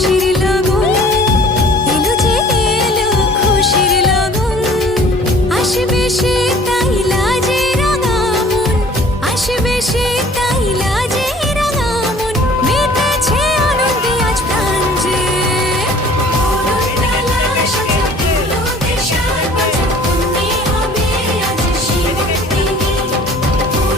খুশির লগন এলো যে এলো খুশির লগন আসবে সে তাই লাজে রাঙা মন আসবে সে